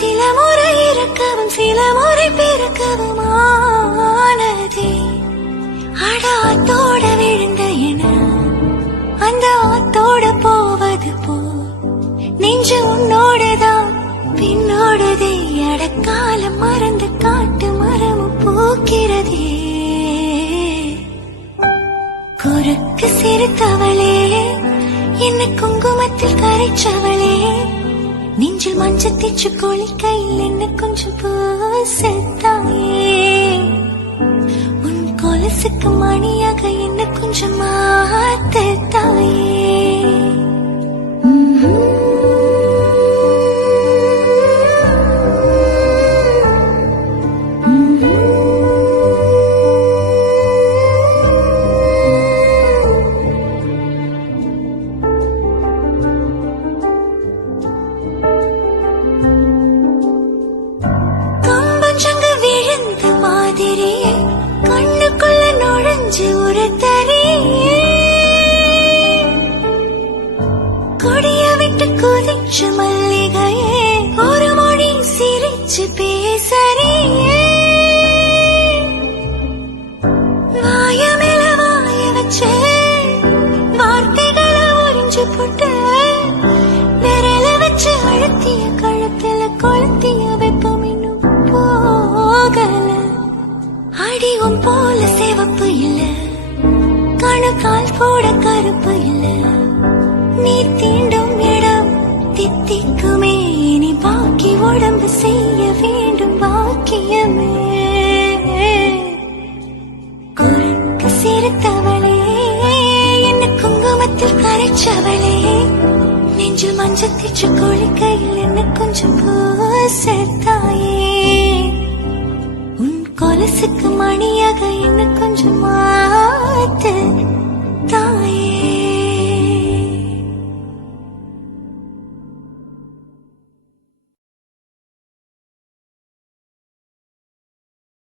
சில முறை இறக்கவும் சில முறை பிறக்கவும் ஆனதே. அட ஆத்தோட விழுந்த என அந்த ஆத்தோட போவது போ நெஞ்சு உன்னோடதான் பின்னோடதே. அடக்காலம் மறந்து காட்டு மரமும் பூக்கிறதே. குறுக்கு சிரித்தவளே என்ன குங்குமத்தில் கரைச்சவளே, நெஞ்சில் மஞ்சள் தேச்சு குளிக்கையில் என்ன கொஞ்சம் பூசத்தாயே. உன் கொலுசுக்கு மணியாக என்ன கொஞ்சம் மாத்தத்தாயே. கண்ணுக்குள்ள நுழைஞ்சு ஒரு தரியே கொடிய விட்டு குதிச்சு மல்லிகையே ஒரு மொழி சிரிச்சு பேசறியே. வாயமில வாய வச்சு வார்த்தைகளை உறிஞ்சு போட்டு விரல வச்சு அழுத்திய கழுத்துல கொளுத்திய வெப்பம் இன்னும் போகல. அடிவும் போல சிவப்பு இல்ல கணுக்கால் கூட கருப்பு இல்ல. நீ தீண்டும் இடம் தித்திக்குமே இனி பாக்கி உடம்பு செய்ய வேண்டும் பாக்கியமே. குறுக்கு சிரித்தவளே என்ன குங்குமத்தில் கரைச்சவளே, நெஞ்சில் மஞ்சள் தேச்சு குளிக்கையில் என்ன கொஞ்சம் பூசத்தாயே. கொலுசுக்கு மணியாக என்ன கொஞ்சம்